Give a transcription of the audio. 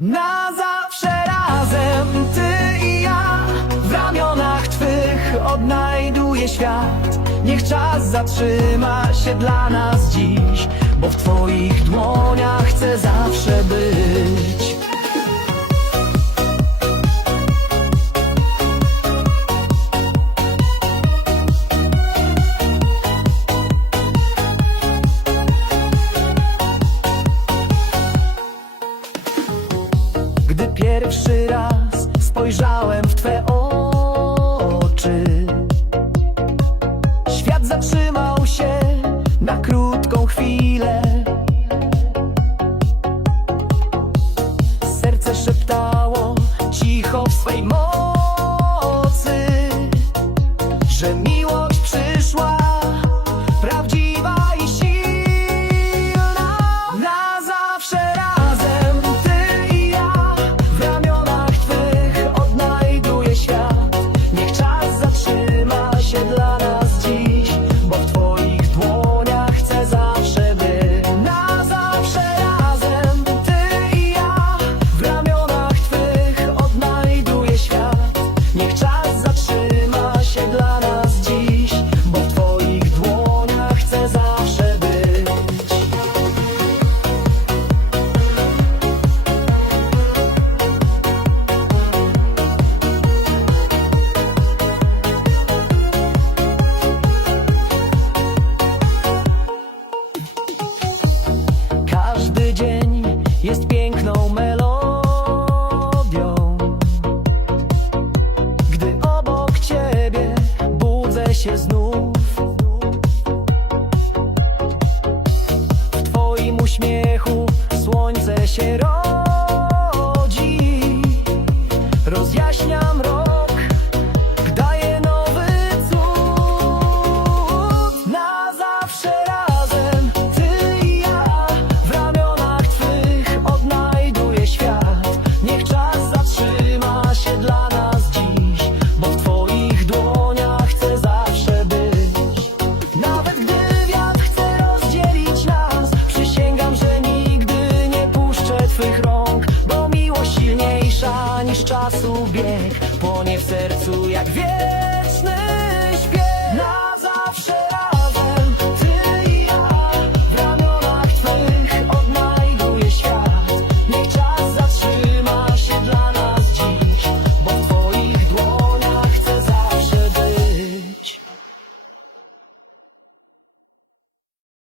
Na zawsze razem ty i ja W ramionach twych odnajduję świat. Niech czas zatrzyma się dla nas dziś Bo w twoich dłoniach Pierwszy raz spojrzałem w Twe oczy. Świat zatrzymał się na krótką chwilę. się znów. W twoim uśmiechu słońce się rodzi czasu bieg Płonie w sercu jak wieczny śpiew.